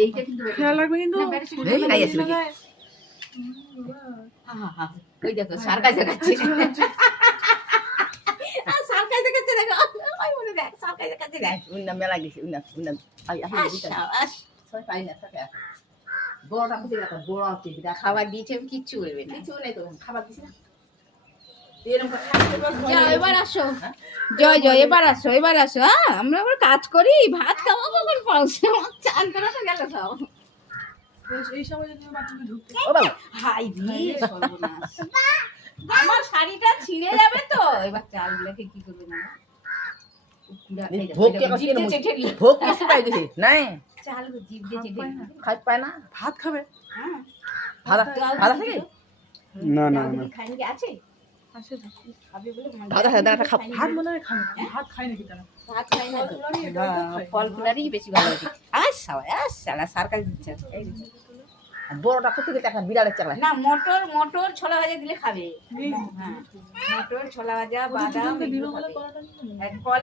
এইটা কিন্তু খেয়াল রাখবে কিন্তু ওই দেখো সার্কাস দেখাচ্ছে সার্কাস দেখাচ্ছে দেখো ওই বলে দেখ সার্কাস দেখাচ্ছে দেখ উন্না মেলা গেছে উন্না উন্না আই সবাই পাই না থাকে বড়টা কোথায় রাখা বড় আছে বিরাট খাবার দিয়েছে আমি কিচ্ছু বলবে না কিছু নেই তো খাবার দিছি না এরকম করে খাইতে পারবো যাও এবার আসো জয় জয় এবার আসো হ্যাঁ আমরা আবার কাজ করি ভাত খাবো কখন পাওছে চান করা তো গেল খাও এই সময় যদি বাথরুমে ঢুকতে ও বাবা হাই রে সর্বনাশ আমার শাড়িটা ছিঁড়ে যাবে তো এবার চালগুলোকে কি করবে না ভোগ কে কষ্ট ভোগ কেসে পাই দিছি নাই চাল জিভ দিয়ে চেটে খাই পায় না ভাত খাবে হ্যাঁ ভাত ভাত আছে কি না না না খাই নাকি আছে আছে খাবে বলে ভাত আছে দাঁড়া খা ভাত মনে হয় খাবে ভাত খায় নাকি তারা ভাত খাই না ফল ফুলারই বেশি ভালো লাগে সালা সার্কাস দিচ্ছে বড়টা কোথায় টাকা বিড়ালের চাকলা না মটর ছোলা ভাজা দিলে খাবে হ্যাঁ মটর ছোলা ভাজা বাদাম এগুলো খাবে। এক ফল